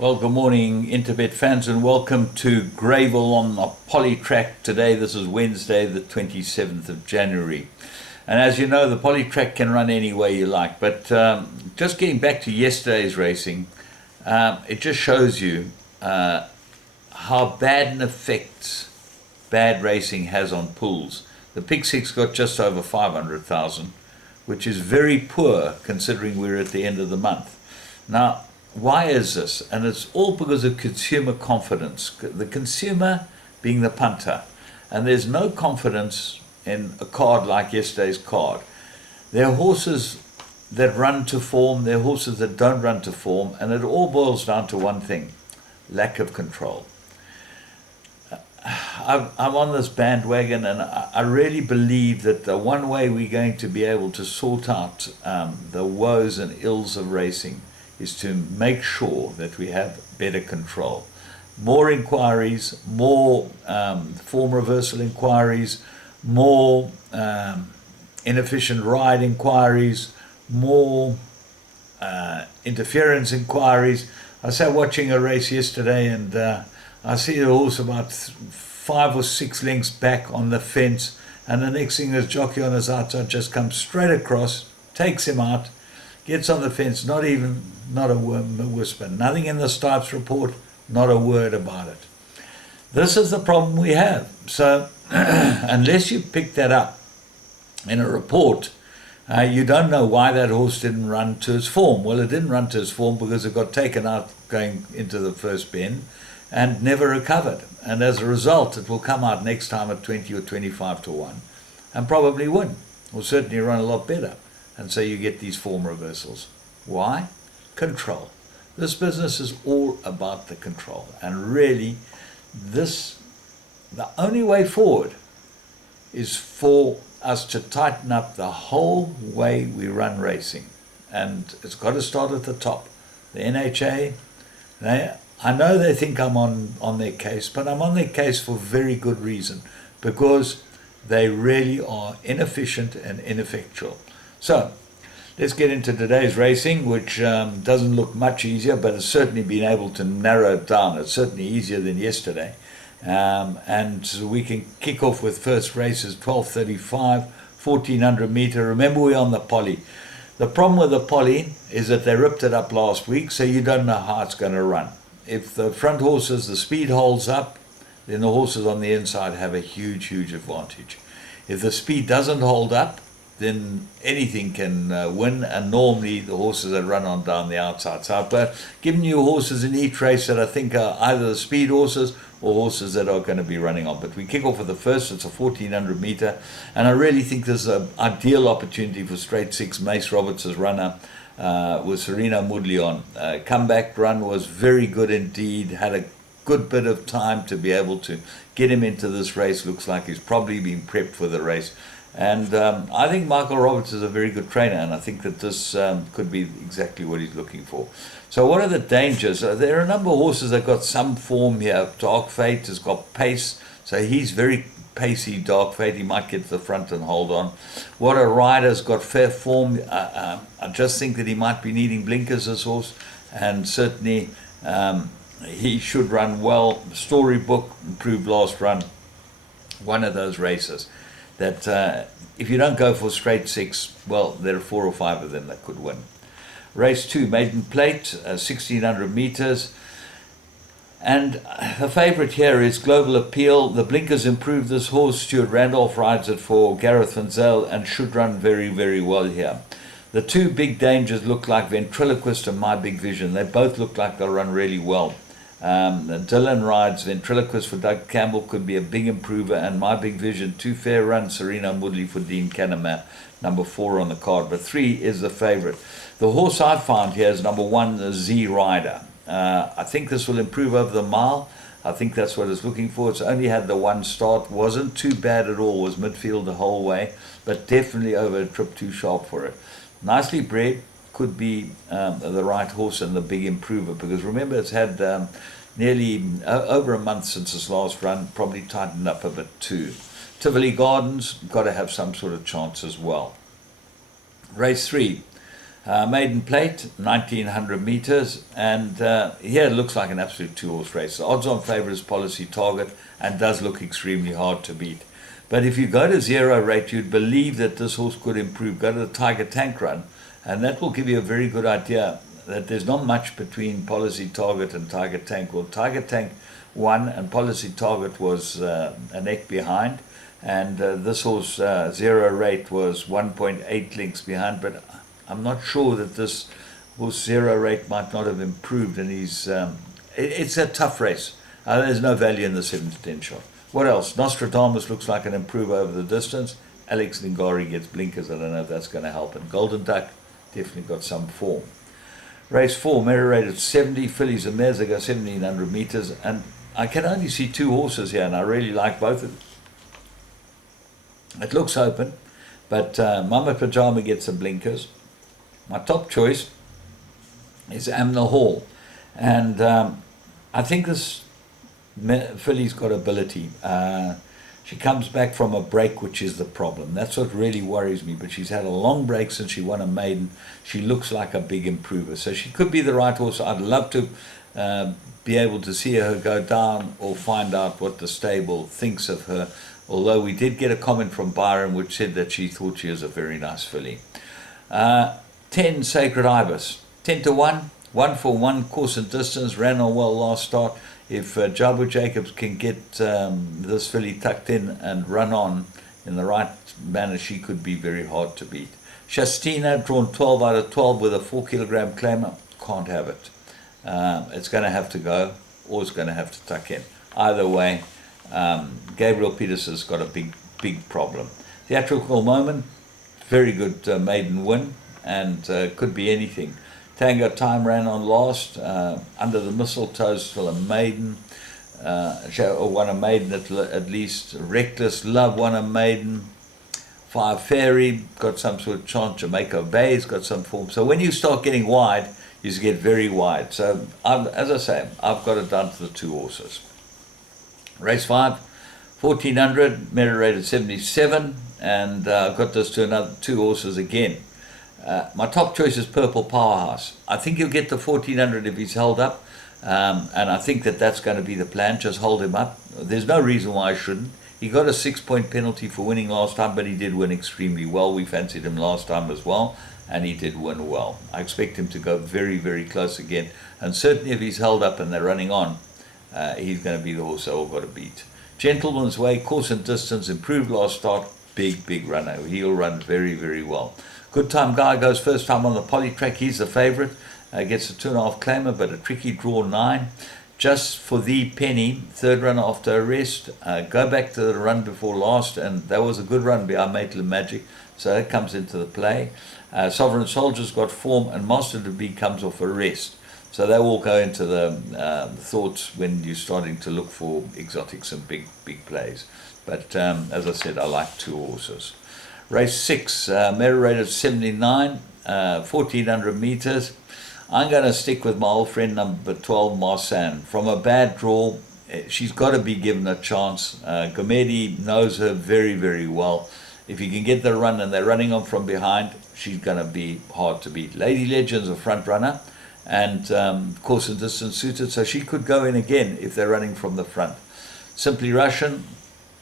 Well, good morning, Interbet fans, and welcome to Greyville on the Poly Track today. This is Wednesday, the 27th of January. And as you know, the Poly Track can run any way you like. But just getting back to yesterday's racing, it just shows you how bad an effect bad racing has on pools. The Pick Six got just over 500,000, which is very poor considering we're at the end of the month. Now, why is this? And it's all because of consumer confidence. The consumer being the punter. And there's no confidence in a card like yesterday's card. There are horses that run to form, there are horses that don't run to form, and it all boils down to one thing: lack of control. I'm on this bandwagon, and I really believe that the one way we're going to be able to sort out the woes and ills of racing is to make sure that we have better control. More inquiries, more form reversal inquiries, more inefficient ride inquiries, more interference inquiries. I sat watching a race yesterday, and I see the horse about 5 or 6 lengths back on the fence, and the next thing, this jockey on his outside just comes straight across, takes him out, gets on the fence, not a whisper, nothing in the Stipes report, not a word about it. This is the problem we have. So unless you pick that up in a report, you don't know why that horse didn't run to his form. Well, it didn't run to his form because it got taken out going into the first bend and never recovered. And as a result, it will come out next time at 20 or 25 to 1 and probably win, or certainly run a lot better. And so you get these form reversals. Why? Control. This business is all about the control. And really, the only way forward is for us to tighten up the whole way we run racing. And it's got to start at the top. The NHA, I know they think I'm on their case, but I'm on their case for very good reason, because they really are inefficient and ineffectual. So let's get into today's racing, which doesn't look much easier, but it's certainly been able to narrow it down. It's certainly easier than yesterday. And we can kick off with first races, 12:35, 1400 meter. Remember, we're on the poly. The problem with the poly is that they ripped it up last week, so you don't know how it's going to run. If the front horses, the speed holds up, then the horses on the inside have a huge advantage. If the speed doesn't hold up, then anything can win, and normally the horses that run on down the outside. So I've given you horses in each race that I think are either the speed horses or horses that are going to be running on. But we kick off with the first. It's a 1400 meter, and I really think this is an ideal opportunity for straight 6. Mace Roberts' runner with Serena Moodley on. Comeback run was very good indeed, had a good bit of time to be able to get him into this race. Looks like he's probably been prepped for the race. And I think Michael Roberts is a very good trainer, and I think that this could be exactly what he's looking for. So what are the dangers? There are a number of horses that got some form here. Dark Fate has got pace, so he's very pacey, Dark Fate. He might get to the front and hold on. What a Rider's got fair form. I just think that he might be needing blinkers, this horse, and certainly he should run well. Storybook, improved last run. One of those races that if you don't go for straight 6, well, there are 4 or 5 of them that could win. Race 2, Maiden Plate, 1600 meters. And the favorite here is Global Appeal. The blinkers improved this horse. Stuart Randolph rides it for Gareth Van Zyl and should run very well here. The two big dangers look like Ventriloquist and My Big Vision. They both look like they'll run really well. Dylan rides Ventriloquist for Doug Campbell, could be a big improver, and My Big Vision, 2 fair runs, Serena Moodley for Dean Canema, number 4 on the card, but 3 is the favorite. The horse I found here is number 1, the Z Rider. I think this will improve over the mile. I think that's what it's looking for. It's only had the 1 start, wasn't too bad at all, was midfield the whole way, but definitely over a trip too sharp for it. Nicely bred, could be the right horse and the big improver, because remember, it's had nearly over a month since its last run, probably tightened up a bit too. Tivoli Gardens got to have some sort of chance as well. Race 3, Maiden plate, 1900 meters, and here it looks like an absolute two-horse race. The odds-on favourite is Policy Target and does look extremely hard to beat. But if you go to zero rate, you'd believe that this horse could improve. Go to the Tiger Tank run, and that will give you a very good idea that there's not much between Policy Target and Tiger Tank. Well, Tiger Tank won, and Policy Target was a neck behind, and this horse, zero rate, was 1.8 lengths behind, but I'm not sure that this horse zero rate might not have improved, and it's a tough race. There's no value in the 7 to 10 shot. What else? Nostradamus looks like an improver over the distance. Alex Lingari gets blinkers. I don't know if that's going to help. And Golden Duck definitely got some form. Race 4, Mirror rated 70. Fillies and mares, they go 1700 meters. And I can only see two horses here, and I really like both of them. It looks open, but Mama Pajama gets some blinkers. My top choice is Amna Hall. And I think this filly's got ability. She comes back from a break, which is the problem. That's what really worries me. But she's had a long break since she won a maiden. She looks like a big improver. So she could be the right horse. I'd love to be able to see her go down or find out what the stable thinks of her. Although we did get a comment from Byron which said that she thought she was a very nice filly. 10, Sacred Ibis. 10 to 1. 1 for 1, course and distance. Ran on well last start. If Jabu Jacobs can get this filly tucked in and run on in the right manner, she could be very hard to beat. Shastina, drawn 12 out of 12 with a 4 kilogram claimer. Can't have it. It's going to have to go, or it's going to have to tuck in. Either way, Gabriel Peterson's got a big problem. Theatrical Moment, very good maiden win, and could be anything. Tango Time ran on last. Under the Mistletoe, still a maiden. Won a maiden at least. Reckless Love won a maiden. Fire Fairy got some sort of chance. Jamaica Bay's got some form. So when you start getting wide, you get very wide. So as I say, I've got it down to the two horses. Race 5, 1400, merit rated 77, and I've got this to another two horses again. My top choice is Purple Powerhouse. I think he'll get the 1400 if he's held up, and I think that's going to be the plan. Just hold him up. There's no reason why I shouldn't. He got a 6-point penalty for winning last time, but he did win extremely well. We fancied him last time as well, and he did win well. I expect him to go very, very close again, and certainly if he's held up and they're running on, he's going to be the horse they've all got to beat. Gentleman's Way, course and distance, improved last start, big runner. He'll run very, very well. Good Time Guy goes first time on the poly track. He's the favourite. Gets a 2.5 claimer, but a tricky draw 9. Just for the penny, third run after a rest. Go back to the run before last, and that was a good run behind Maitland Magic, so that comes into the play. Sovereign Soldier's got form, and Master to Be comes off a rest. So they will go into the thoughts when you're starting to look for exotics and big plays. But as I said, I like two horses. Race 6, merit rated 79, 1400 meters. I'm going to stick with my old friend number 12, Marsan. From a bad draw, she's got to be given a chance. Gomedi knows her very, very well. If you can get the run and they're running on from behind, she's going to be hard to beat. Lady Legend's a front runner, and course and distance suited, so she could go in again if they're running from the front. Simply Russian,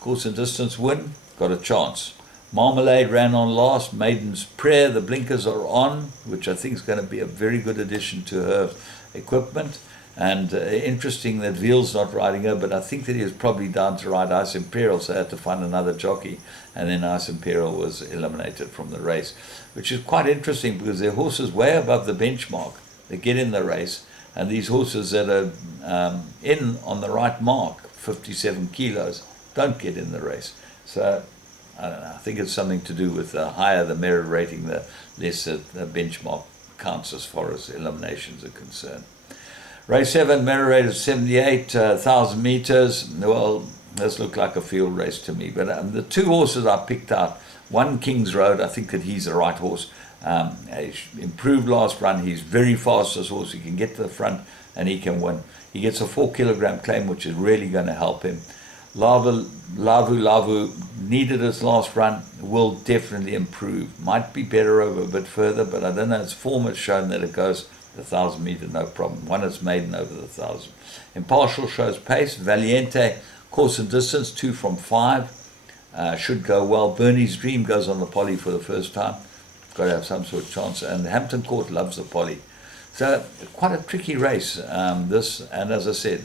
course and distance win, got a chance. Marmalade ran on last. Maiden's Prayer, the blinkers are on, which I think is going to be a very good addition to her equipment. And interesting that Veal's not riding her, but I think that he was probably down to ride Ice Imperial, so I had to find another jockey. And then Ice Imperial was eliminated from the race, which is quite interesting because they're horses way above the benchmark. They get in the race, and these horses that are in on the right mark, 57 kilos, don't get in the race. So I don't know, I think it's something to do with the higher the merit rating, the less the benchmark counts as far as eliminations are concerned. Race 7, merit rated 78,000 meters. Well, this looked like a field race to me. But the two horses I picked out, one King's Road, I think that he's the right horse. He improved last run. He's very fast, this horse. He can get to the front and he can win. He gets a 4 kilogram claim, which is really going to help him. Lavu needed his last run, will definitely improve. Might be better over a bit further, but I don't know. Its form has shown that it goes the 1,000 meter, no problem. One is maiden over the 1,000. Impartial shows pace. Valiente, course and distance, 2 from 5. Should go well. Bernie's Dream goes on the poly for the first time. Got to have some sort of chance. And Hampton Court loves the poly. So quite a tricky race, this. And as I said,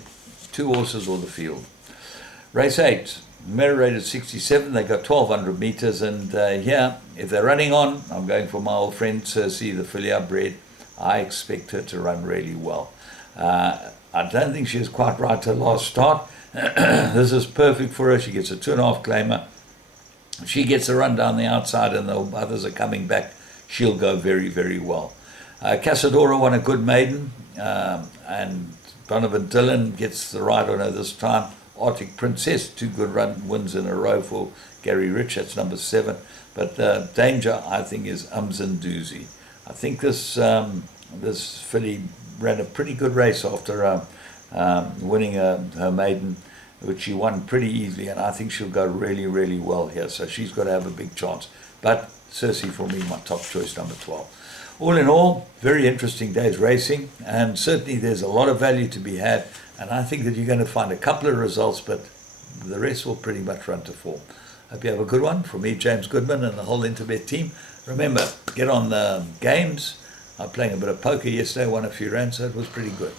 2 horses or the field. Race 8, merit rated 67. They got 1,200 meters. And here, if they're running on, I'm going for my old friend Cersei, the filly I bred. I expect her to run really well. I don't think she is quite right her last start. This is perfect for her. She gets a 2.5 claimer. She gets a run down the outside and the others are coming back. She'll go very, very well. Casadora won a good maiden. And Donovan Dillon gets the ride on her this time. Arctic Princess, 2 good wins in a row for Gary Rich. That's number 7. But danger, I think, is and Doozy. I think this filly ran a pretty good race after winning her maiden, which she won pretty easily, and I think she'll go really, really well here. So she's got to have a big chance. But Cersei, for me, my top choice, number 12. All in all, very interesting day's racing, and certainly there's a lot of value to be had, and I think that you're going to find a couple of results, but the rest will pretty much run to form. Hope you have a good one. From me, James Goodman, and the whole Interbet team. Remember, get on the games. I'm playing a bit of poker yesterday, won a few rands, so it was pretty good.